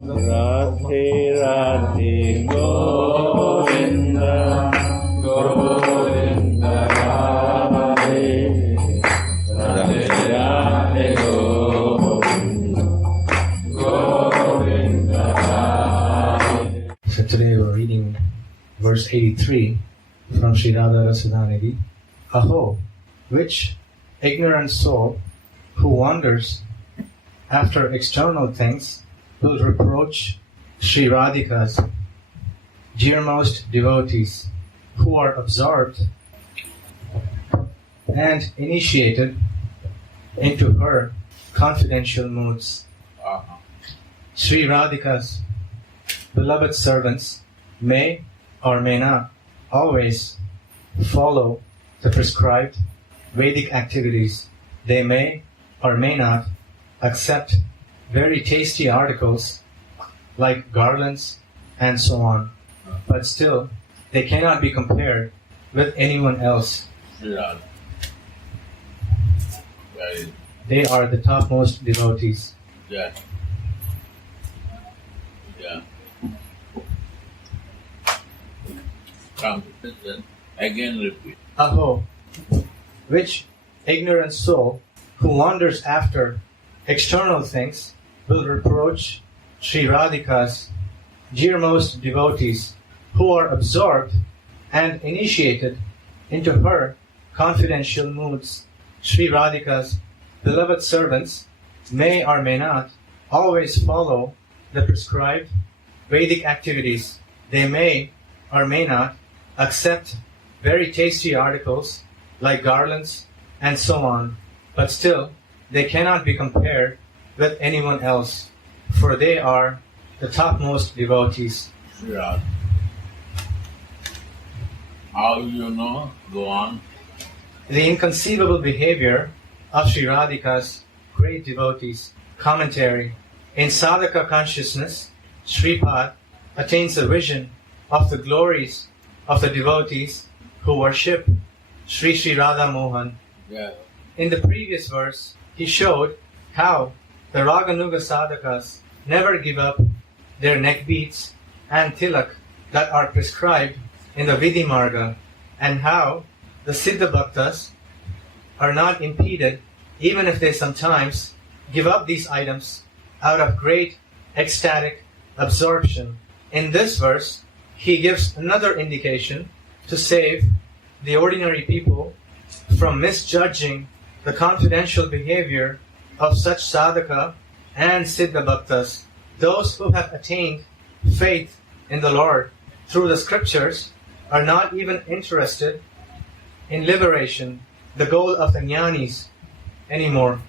Radhe Radhe Govinda Govinda Radhe Radhe Radhe Govinda Govinda Radhe. So today we're reading verse 83 from Radha Sudhanidhi. Aho, which ignorant soul who wanders after external things will reproach Sri Radhika's dearmost devotees who are absorbed and initiated into her confidential moods. Sri Radhika's beloved servants may or may not always follow the prescribed Vedic activities. They may or may not accept very tasty articles like garlands and so on, but still they cannot be compared with anyone else. Yeah. They are the topmost devotees. Yeah. Yeah. Come, again repeat. Aho, which ignorant soul who wanders after external things will reproach Sri Radhika's dearmost devotees who are absorbed and initiated into her confidential moods. Sri Radhika's beloved servants may or may not always follow the prescribed Vedic activities. They may or may not accept very tasty articles like garlands and so on, but still they cannot be compared with anyone else, for they are the topmost devotees. Yeah. How you know? Go on. The inconceivable behavior of Sri Radhika's great devotees. Commentary. In sadhaka consciousness, Sripad attains a vision of the glories of the devotees who worship Sri Sri Radha Mohan. Yeah. In the previous verse, he showed how the Raganuga sadhakas never give up their neck beats and tilak that are prescribed in the Vidhi Marga, and how the Siddha Bhaktas are not impeded even if they sometimes give up these items out of great ecstatic absorption. In this verse, he gives another indication to save the ordinary people from misjudging the confidential behavior of such sadhaka and siddha bhaktas. Those who have attained faith in the Lord through the scriptures are not even interested in liberation, the goal of the jnanis, anymore.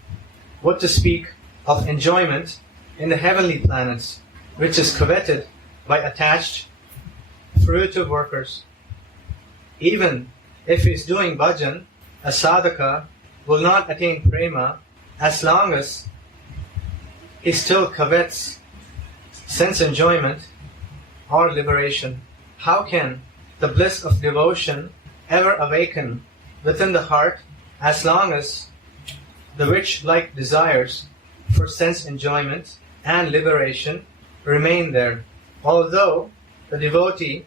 What to speak of enjoyment in the heavenly planets, which is coveted by attached, fruitive workers. Even if he is doing bhajan, a sadhaka will not attain prema as long as he still covets sense enjoyment or liberation. How can the bliss of devotion ever awaken within the heart as long as the witch-like desires for sense enjoyment and liberation remain there? Although the devotee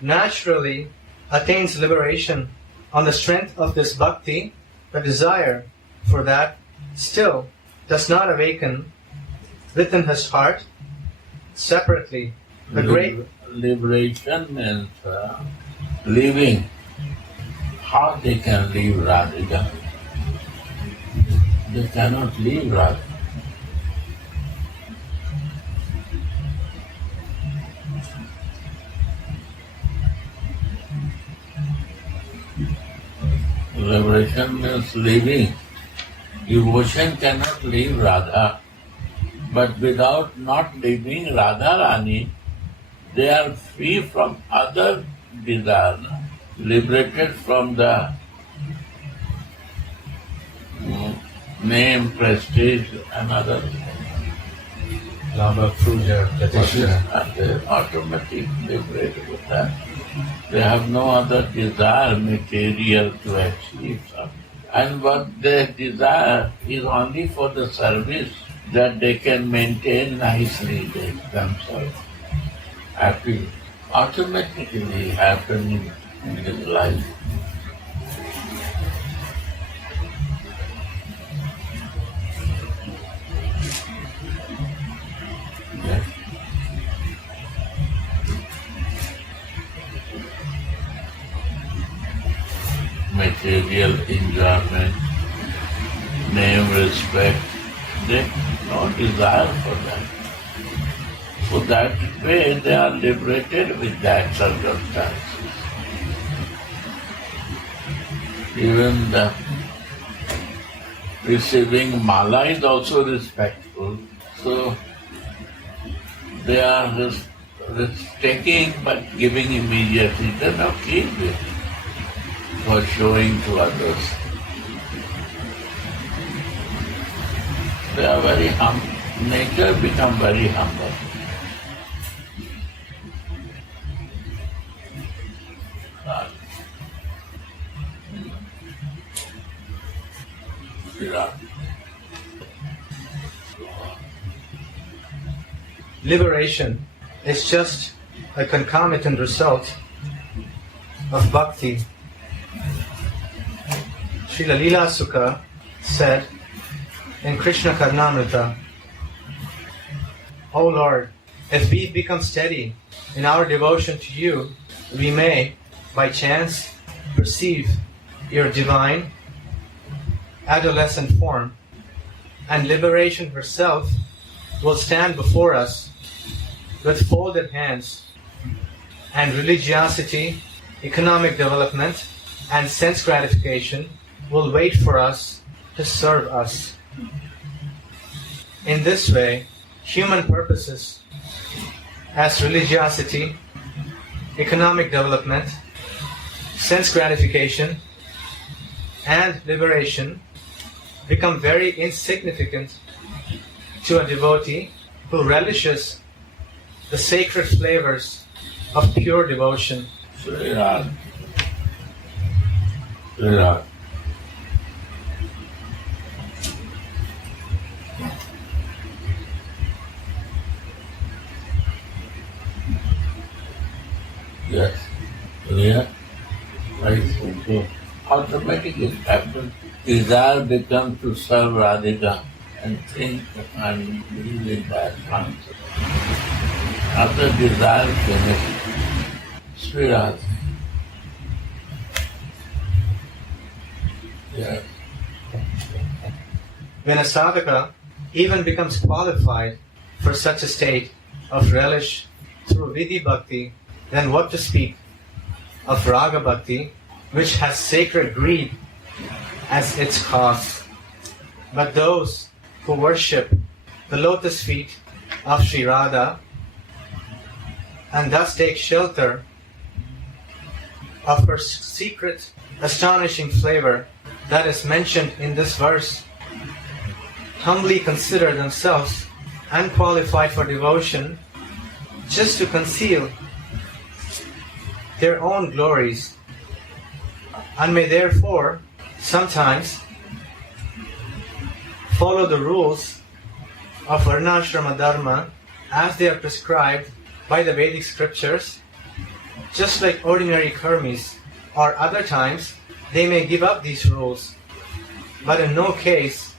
naturally attains liberation on the strength of this bhakti, the desire for that still does not awaken within his heart separately. The great liberation means leaving. How they can leave Radhika? They cannot leave Radha. Liberation means leaving. Devotion cannot leave Radha. But without not leaving Radharani, they are free from other desires, liberated from the name, prestige, and other Lava, Puja, Pratishtha. and they automatically liberated with that. They have no other desire material to achieve something. And what they desire is only for the service. that they can maintain nicely themselves happy, automatically happening in his life. Yes. Material enjoyment, name, respect, they have no desire for that. So that way they are liberated with that circumstances. Even the receiving mala is also respectful. So they are taking but giving immediately. They don't keep it for showing to others. They are very humble. Nature become very humble. Liberation is just a concomitant result of bhakti. Srila Leela Sukha said in Krishna Karnamrita, O Lord, if we become steady in our devotion to you, we may, by chance, perceive your divine, adolescent form, and liberation herself will stand before us with folded hands, and religiosity, economic development, and sense gratification will wait for us to serve us. In this way, human purposes as religiosity, economic development, sense gratification, and liberation become very insignificant to a devotee who relishes the sacred flavors of pure devotion. Radha. Radha. Yes. Yeah. Right. So automatically happens. Desire becomes to serve Radhika and think and believe in that concept. After desire finishes, Sridhar. Yes. When a sadhaka even becomes qualified for such a state of relish through vidhi bhakti, then what to speak of raga bhakti, which has sacred greed as its cause. But those who worship the lotus feet of Sri Radha and thus take shelter of her secret, astonishing flavor that is mentioned in this verse, humbly consider themselves unqualified for devotion just to conceal their own glories, and may therefore sometimes follow the rules of Varnashrama Dharma as they are prescribed by the Vedic scriptures, just like ordinary karmis, or other times they may give up these rules, but in no case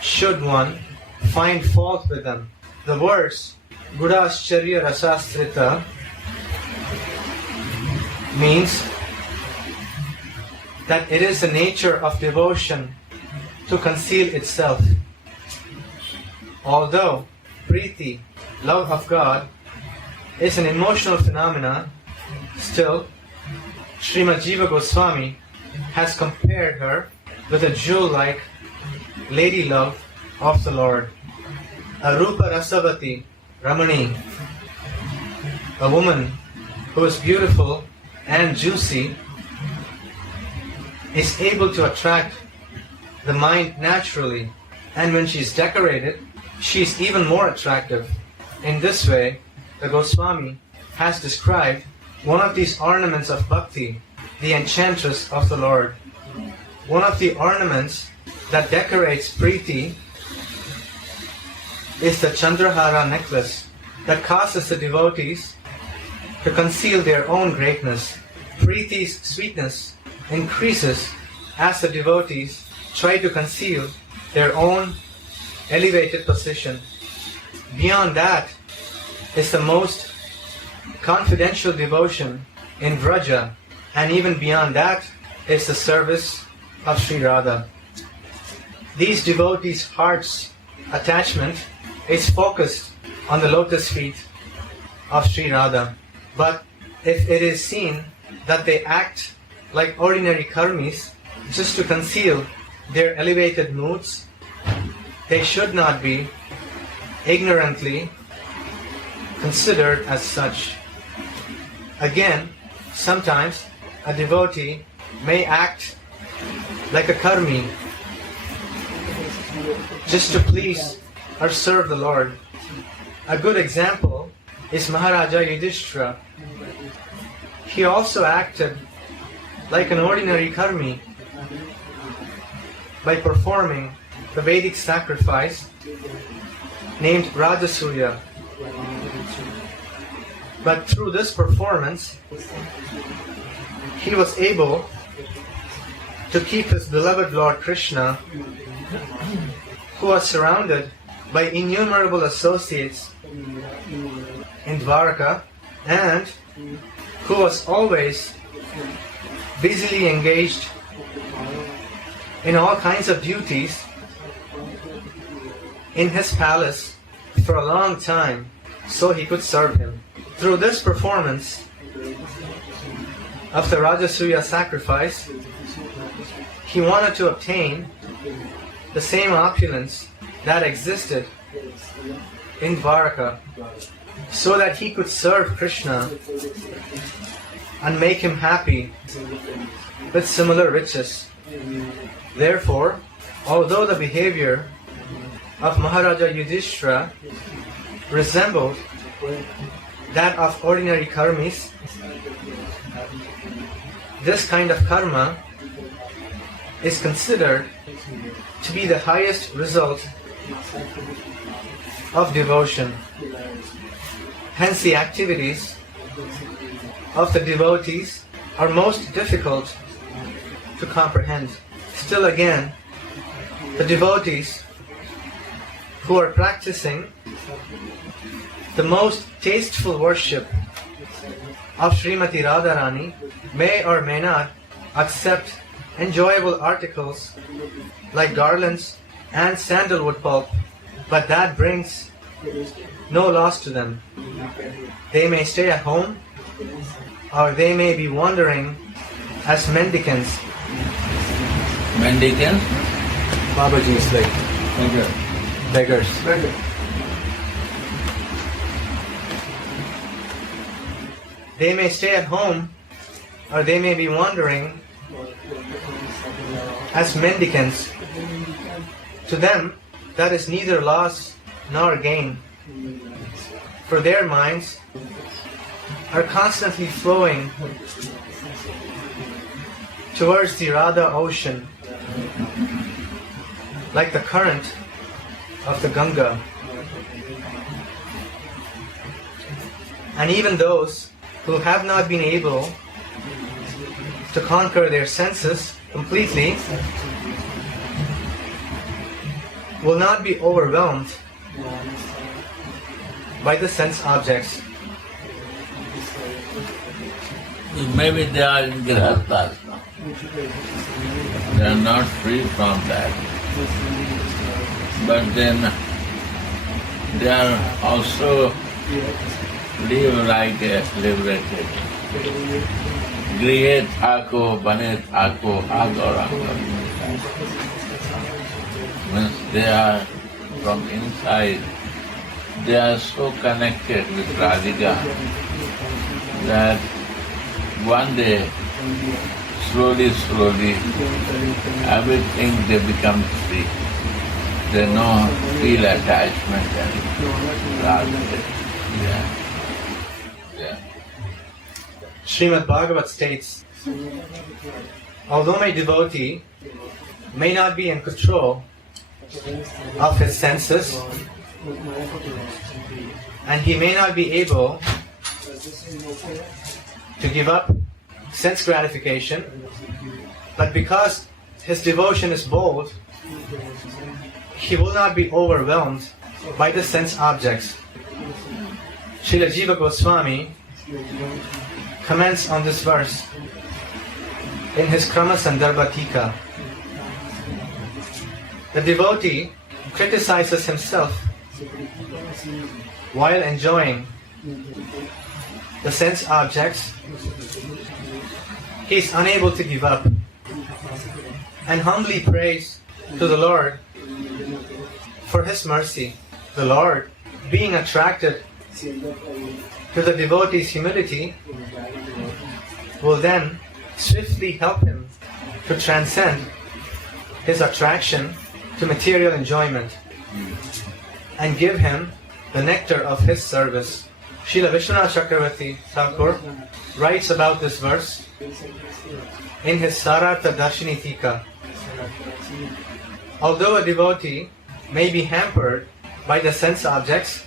should one find fault with them. The words Gudascharya Rasastrita means that it is the nature of devotion to conceal itself. Although Priti, love of God, is an emotional phenomenon, still Srimad Jiva Goswami has compared her with a jewel-like lady love of the Lord. A Rupa Rasavati Ramani, a woman who is beautiful and juicy, is able to attract the mind naturally, and when she is decorated, she is even more attractive. In this way, the Goswami has described one of these ornaments of bhakti, the enchantress of the Lord. One of the ornaments that decorates Priti is the Chandrahara necklace that causes the devotees to conceal their own greatness. Preeti's sweetness increases as the devotees try to conceal their own elevated position. Beyond that is the most confidential devotion in Vraja, and even beyond that is the service of Sri Radha. These devotees' hearts' attachment is focused on the lotus feet of Sri Radha. But if it is seen that they act like ordinary karmis just to conceal their elevated moods, they should not be ignorantly considered as such. Again, sometimes a devotee may act like a karmi just to please or serve the Lord. A good example is Maharaja Yudhishthira. He also acted like an ordinary karmi by performing the Vedic sacrifice named Rajasuya. But through this performance, he was able to keep his beloved Lord Krishna, who was surrounded by innumerable associates in Dwarka and who was always busily engaged in all kinds of duties in his palace for a long time, so he could serve him. Through this performance of the Rajasuya sacrifice, he wanted to obtain the same opulence that existed in Dwarka, so that he could serve Krishna and make him happy with similar riches. Therefore, although the behavior of Maharaja Yudhishthira resembled that of ordinary karmis, this kind of karma is considered to be the highest result of devotion. Hence, the activities of the devotees are most difficult to comprehend. Still again, the devotees who are practicing the most tasteful worship of Srimati Radharani may or may not accept enjoyable articles like garlands and sandalwood pulp, but that brings no loss to them. They may stay at home, or they may be wandering as mendicants. Mendicants? Babaji's like beggars. They may stay at home, or they may be wandering as mendicants. To them, that is neither loss nor gain, for their minds are constantly flowing towards the Radha ocean, like the current of the Ganga. And even those who have not been able to conquer their senses completely will not be overwhelmed by the sense objects. Maybe they are in grihasthas now. They are not free from that. But then they are also live like a liberated. Grihe thako, bane thako, agoranga. Means they are from inside, they are so connected with Radhika that one day, slowly, everything they become free. They no feel attachment and Radhika. Yeah. Srimad Bhagavat states, although my devotee may not be in control of his senses, and he may not be able to give up sense gratification, but because his devotion is bold, he will not be overwhelmed by the sense objects. Srila Jiva Goswami comments on this verse in his Krama Sandarbha Tika. The devotee criticizes himself while enjoying the sense objects. He is unable to give up and humbly prays to the Lord for His mercy. The Lord, being attracted to the devotee's humility, will then swiftly help him to transcend his attraction to material enjoyment and give him the nectar of his service. Srila Vishwanath Chakravarti Thakur writes about this verse in his Sarartha Darshini Tika. Although a devotee may be hampered by the sense objects,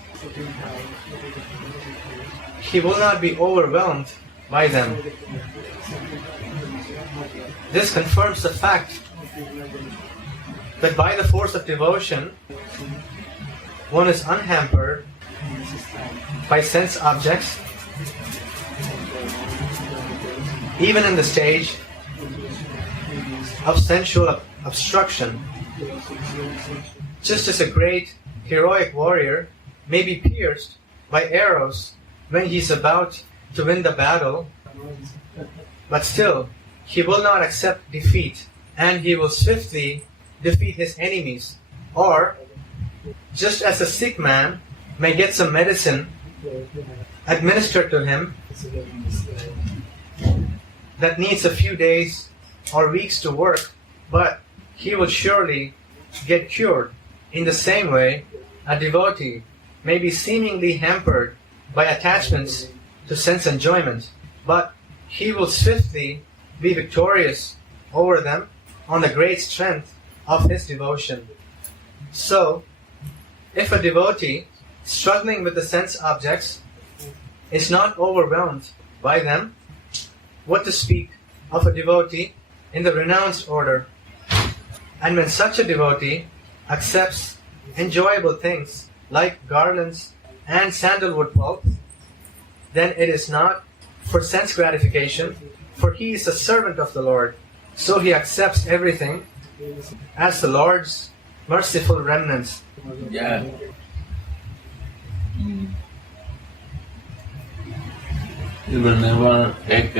he will not be overwhelmed by them. This confirms the fact that by the force of devotion, one is unhampered by sense objects, even in the stage of sensual obstruction. Just as a great heroic warrior may be pierced by arrows when he is about to win the battle, but still he will not accept defeat, and he will swiftly defeat his enemies. Or, just as a sick man may get some medicine administered to him that needs a few days or weeks to work, but he will surely get cured. In the same way, a devotee may be seemingly hampered by attachments to sense enjoyment, but he will swiftly be victorious over them on the great strength of his devotion. So, if a devotee struggling with the sense objects is not overwhelmed by them, what to speak of a devotee in the renounced order? And when such a devotee accepts enjoyable things like garlands and sandalwood pulp, then it is not for sense gratification, for he is a servant of the Lord. So he accepts everything as the Lord's merciful remnants. Yeah. You will never take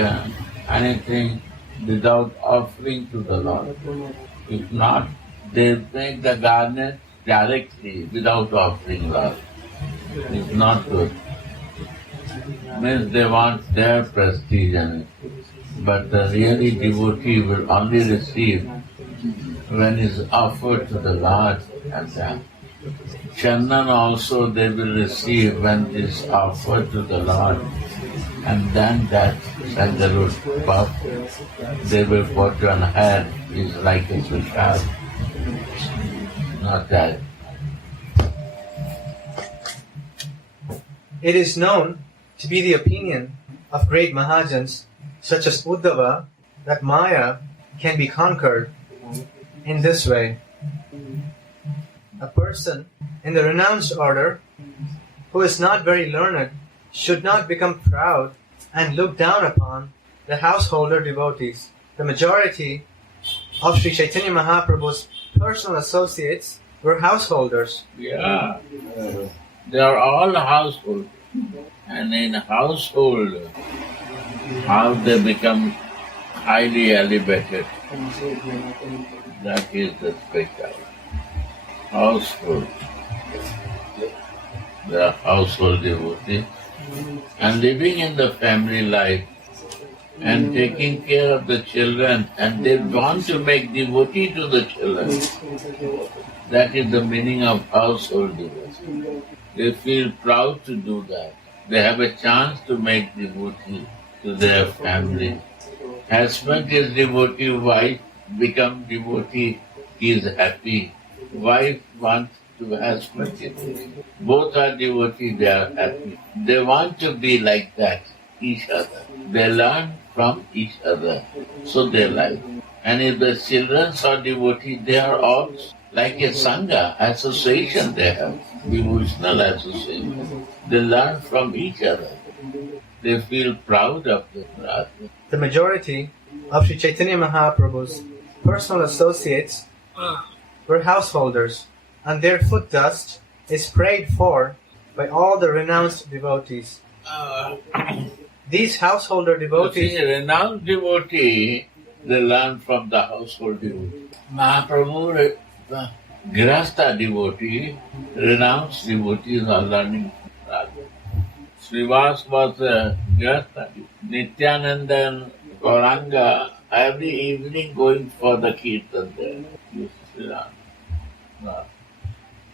anything without offering to the Lord. If not, they make the garnet directly without offering Lord. It's not good. Means they want their prestige in it. But the really devotee will only receive when is offered to the Lord, and that. Chandan also they will receive when is offered to the Lord, and then that sandalwood puff they will put on head is like a prasad. Not that. It is known to be the opinion of great Mahajans such as Uddhava that Maya can be conquered in this way. A person in the renounced order who is not very learned should not become proud and look down upon the householder devotees. The majority of Sri Chaitanya Mahaprabhu's personal associates were householders. Yeah. They are all household. And in household, how they become highly elevated. That is the special. Household. The household devotee. And living in the family life and taking care of the children, and they want to make devotee to the children. That is the meaning of household devotee. They feel proud to do that. They have a chance to make devotee to their family. As much as devotee wife become devotee, he is happy. Wife wants has practiced. Both are devotees, they are happy. They want to be like that, each other. They learn from each other, so they like. And if the children are devotees, they are all like a sangha, association they have, devotional association. They learn from each other. They feel proud of the Radha. The majority of Sri Chaitanya Mahaprabhu's personal associates were householders, and their foot dust is prayed for by all the renounced devotees. These householder devotees... A renowned devotee, they learn from the household devotee. Mahaprabhu, the Grihastha devotee, renounced devotees are learning from Radha. Srivas was a Grihastha. Nityananda and Gauranga every evening going for the kirtan there.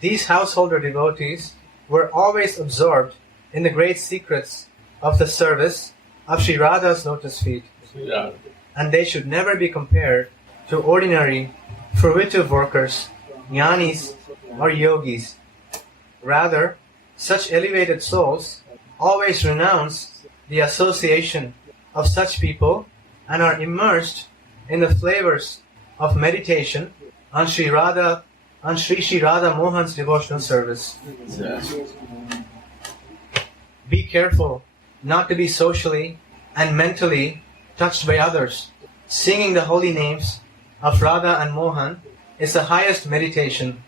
These householder devotees were always absorbed in the great secrets of the service of Sri Radha's lotus feet, and they should never be compared to ordinary fruitive workers, jnanis or yogis. Rather, such elevated souls always renounce the association of such people and are immersed in the flavors of meditation on Sri Sri Radha Mohan's devotional service. Be careful not to be socially and mentally touched by others. Singing the holy names of Radha and Mohan is the highest meditation.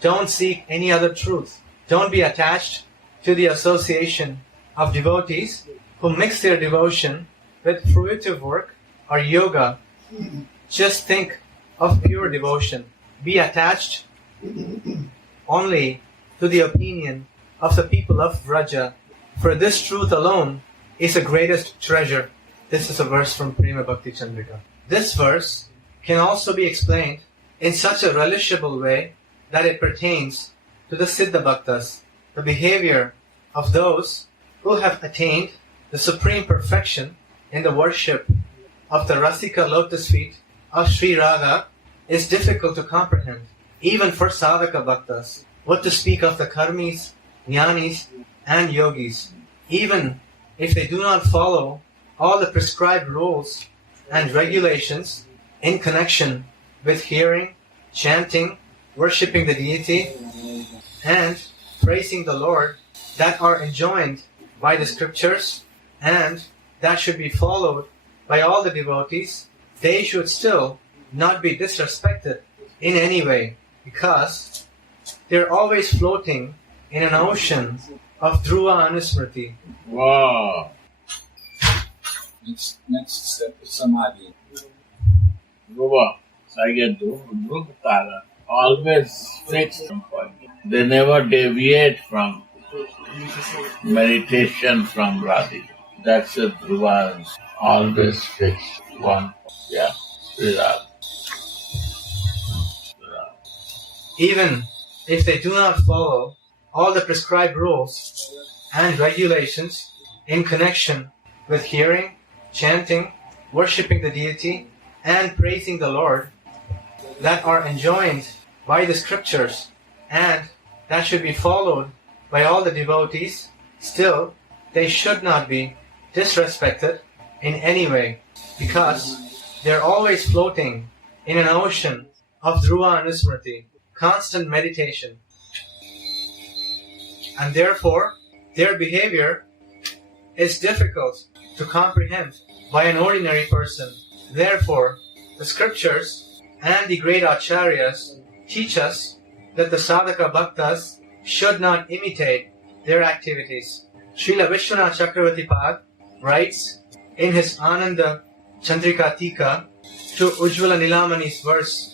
Don't seek any other truth. Don't be attached to the association of devotees who mix their devotion with fruitive work or yoga. Just think of pure devotion. Be attached only to the opinion of the people of Vraja, for this truth alone is the greatest treasure. This is a verse from Prema Bhakti Chandrika. This verse can also be explained in such a relishable way that it pertains to the Siddha Bhaktas, the behavior of those who have attained the supreme perfection in the worship of the Rasika lotus feet of Sri Radha is difficult to comprehend, even for sadhaka bhaktas. What to speak of the karmis, jnanis, and yogis, even if they do not follow all the prescribed rules and regulations in connection with hearing, chanting, worshipping the deity, and praising the Lord that are enjoined by the scriptures and that should be followed by all the devotees. They should still not be disrespected in any way, because they're always floating in an ocean of Dhruva Anusmriti. Wow! Next step is Samadhi. Dhruva, Dhruva Tara, always fixed point. They never deviate from meditation from Radha. That's a Dhruva, always fixed one. Yeah, Radha. Even if they do not follow all the prescribed rules and regulations in connection with hearing, chanting, worshipping the deity, and praising the Lord that are enjoined by the scriptures and that should be followed by all the devotees, still they should not be disrespected in any way, because they're always floating in an ocean of Dhruva Anusmriti, constant meditation. And therefore, their behavior is difficult to comprehend by an ordinary person. Therefore, the scriptures and the great acharyas teach us that the sadhaka bhaktas should not imitate their activities. Srila Vishwanath Chakravarti Pad writes in his Ananda Chandrika Tika to Ujjvala Nilamani's verse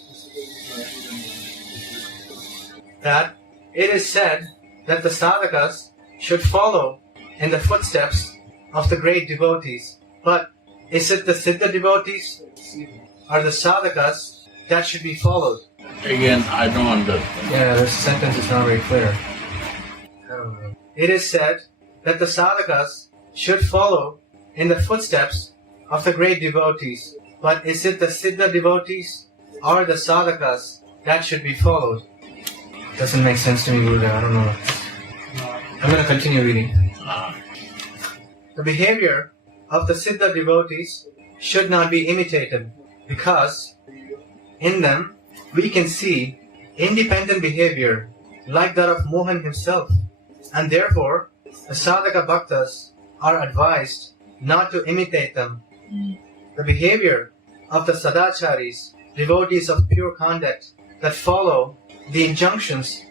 that it is said that the sadhakas should follow in the footsteps of the great devotees. But is it the Siddha devotees or the sadhakas that should be followed? Again, I don't understand. Yeah, the sentence is not very clear. It is said that the sadhakas should follow in the footsteps of the great devotees. But is it the Siddha devotees or the sadhakas that should be followed? Doesn't make sense to me, Gurudev. I don't know. I'm going to continue reading. The behavior of the Siddha devotees should not be imitated because in them we can see independent behavior like that of Mohan himself, and therefore the sadhaka bhaktas are advised not to imitate them. The behavior of the sadacharis, devotees of pure conduct that follow the injunctions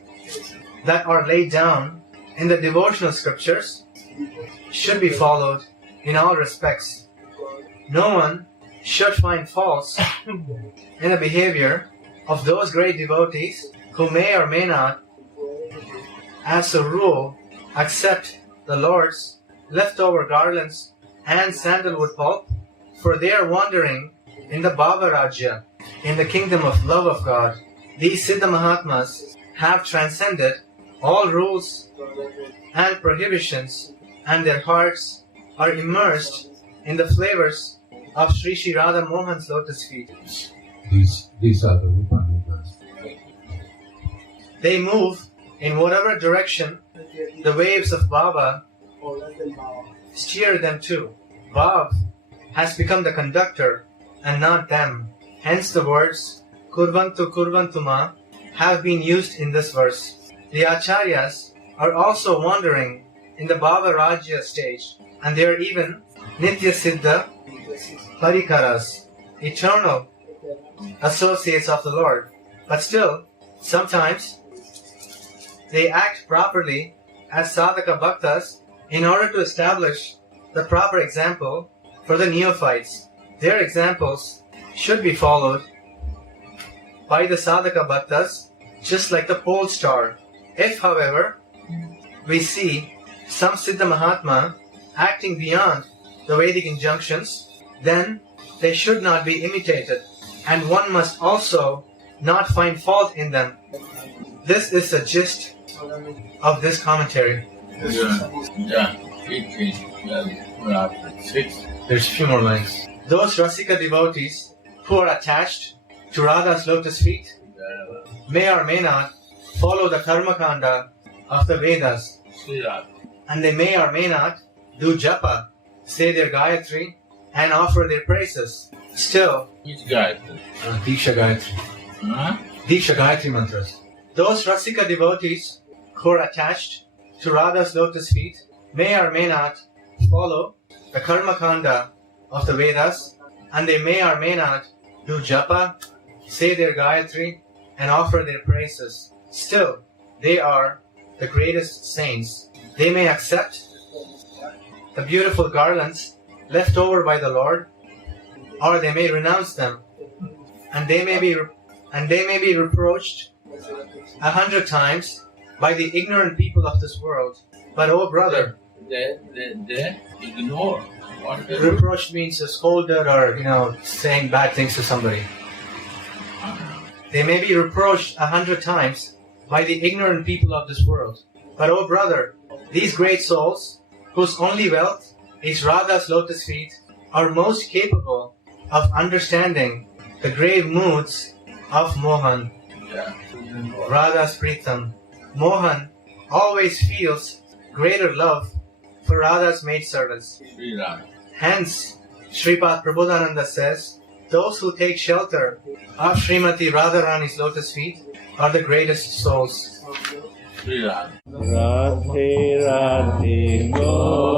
that are laid down in the devotional scriptures should be followed in all respects. No one should find faults in the behavior of those great devotees who may or may not, as a rule, accept the Lord's leftover garlands and sandalwood pulp, for they are wandering in the Bhava Rajya, in the kingdom of love of God. These Siddha Mahatmas have transcended all rules and prohibitions, and their hearts are immersed in the flavors of Sri Sri Radha Mohan's lotus feet. These are the Rupanugas. They move in whatever direction the waves of Bhava steer them to. Bhav has become the conductor and not them. Hence the words Kurvantu Kurvantuma have been used in this verse. The Acharyas are also wandering in the Bhava Rajya stage, and they are even Nitya Siddha Parikaras, eternal associates of the Lord. But still, sometimes they act properly as sadhaka bhaktas in order to establish the proper example for the neophytes. Their examples should be followed by the sadhaka bhaktas just like the pole star. If, however, we see some Siddha Mahatma acting beyond the Vedic injunctions, then they should not be imitated, and one must also not find fault in them. This is the gist of this commentary. There's a few more lines. Those Rasika devotees who are attached to Radha's lotus feet may or may not follow the karma kanda of the Vedas, and they may or may not do japa, say their Gayatri, and offer their praises. Still, Which Gayatri? Diksha Gayatri. Diksha Gayatri mantras. Those Rasika devotees who are attached to Radha's lotus feet may or may not follow the karma kanda of the Vedas, and they may or may not do japa, say their Gayatri, and offer their praises. Still, they are the greatest saints. They may accept the beautiful garlands left over by the Lord, or they may renounce them, and they may be reproached 100 times by the ignorant people of this world. But oh brother, They ignore what they reproach means a scolded or saying bad things to somebody. They may be reproached 100 times by the ignorant people of this world. But oh brother, these great souls, whose only wealth is Radha's lotus feet, are most capable of understanding the grave moods of Mohan. Radha's Pritam. Mohan always feels greater love for Radha's maidservants. Hence, Sripad Prabodhananda says, those who take shelter of Srimati Radharani's lotus feet are the greatest souls. Radha. Radhe Radhe Go